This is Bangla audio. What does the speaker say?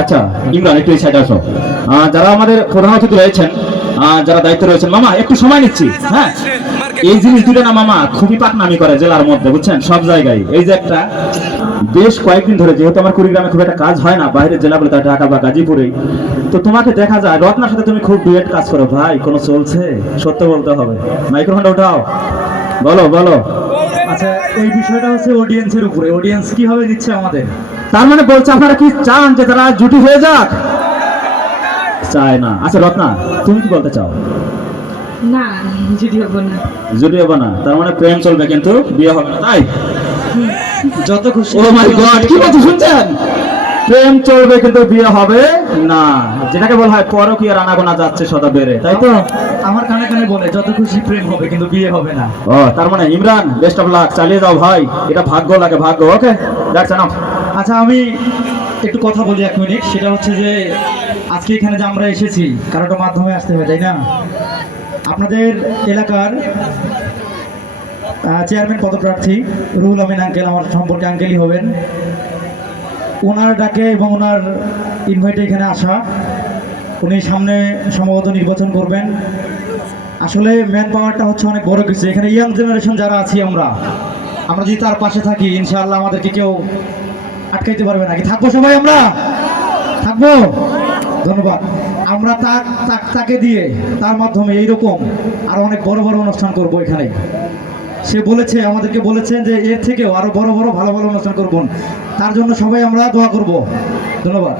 আচ্ছা ইমরান একটু এই সাইডে আসো। যারা আমাদের প্রধান অতিথি রয়েছেন, যারা দায়িত্ব রয়েছেন, মামা একটু সময় নিচ্ছি। হ্যাঁ, এই জিনিস দুটো না মামা খুবই পাকনামি করে জেলার মধ্যে, বুঝছেন, সব জায়গায়। এই যে একটা বেশ কয়েকদিন ধরে, যেহেতু আমার কুড়িগ্রামে খুব একটা কাজ হয় না, বাইরের জেলা বলে ঢাকা বা গাজীপুরেই, তো তোমাকে দেখা যায় রত্নার সাথে তুমি খুব ডুয়েট কাজ করো। ভাই কোনো চলছে? সত্য বলতে হবে, মাইক্রোফোনটা উঠাও, বলো বলো। আচ্ছা, এই বিষয়টা হচ্ছে অডিয়েন্সের উপরে। অডিয়েন্স কিভাবে দিচ্ছে আমাদের? তার মানে বলছে আপনারা কি চান যে তারা জুটি হয়ে যাক? চায় না। আচ্ছা রত্না, তুমি কি বলতে চাও? না, জুটি হবো না। জুটি হবে না, তার মানে প্রেম চলবে কিন্তু বিয়ে হবে না, তাই? যত খুশি। ও মাই গড, কি বলছো শুনছেন? প্রেম চলবে কিন্তু বিয়ে হবে না, যেটাকে বলা হয় পরকীয়ার আনাগোনা যাচ্ছে সদা বেড়ে, তাই তো? আমার কানে কানে বলে যত খুশি প্রেম হবে কিন্তু বিয়ে হবে না। ও তার মানে ইমরান, বেস্ট অফ লাক, চালিয়ে যাও ভাই, এটা ভাগ্য লাগে, ভাগ্য। ওকে, দেখছেন না। আচ্ছা, আমি একটু কথা বলি 1 মিনিট। সেটা হচ্ছে যে আজকে এখানে যে আমরা এসেছি কারোটা মাধ্যমে আসতে হয়, তাই না? আপনাদের এলাকার চেয়ারম্যান পদপ্রার্থী রুহুল আমিন আঙ্কেল, আমার সম্পর্কে আঙ্কেলই হবেন, ওনার ডাকে এবং ওনার ইনভাইটে এখানে আসা। উনি সামনে সম্ভবত নির্বাচন করবেন। আসলে ম্যান পাওয়ারটা হচ্ছে অনেক বড় কিছু। এখানে ইয়াং জেনারেশন যারা আছি আমরা যদি তার পাশে থাকি, ইনশাআল্লাহ আমাদেরকে কেউ আটকাইতে পারবে না। কি থাকবো সবাই? আমরা থাকবো। ধন্যবাদ। আমরা তাকে দিয়ে, তার মাধ্যমে এইরকম আরো অনেক বড় বড় অনুষ্ঠান করব এখানে। সে বলেছে, আমাদেরকে বলেছেন যে এর থেকেও আরো বড় বড় ভালো ভালো অনুষ্ঠান করবেন। তার জন্য সবাই আমরা দোয়া করব। ধন্যবাদ।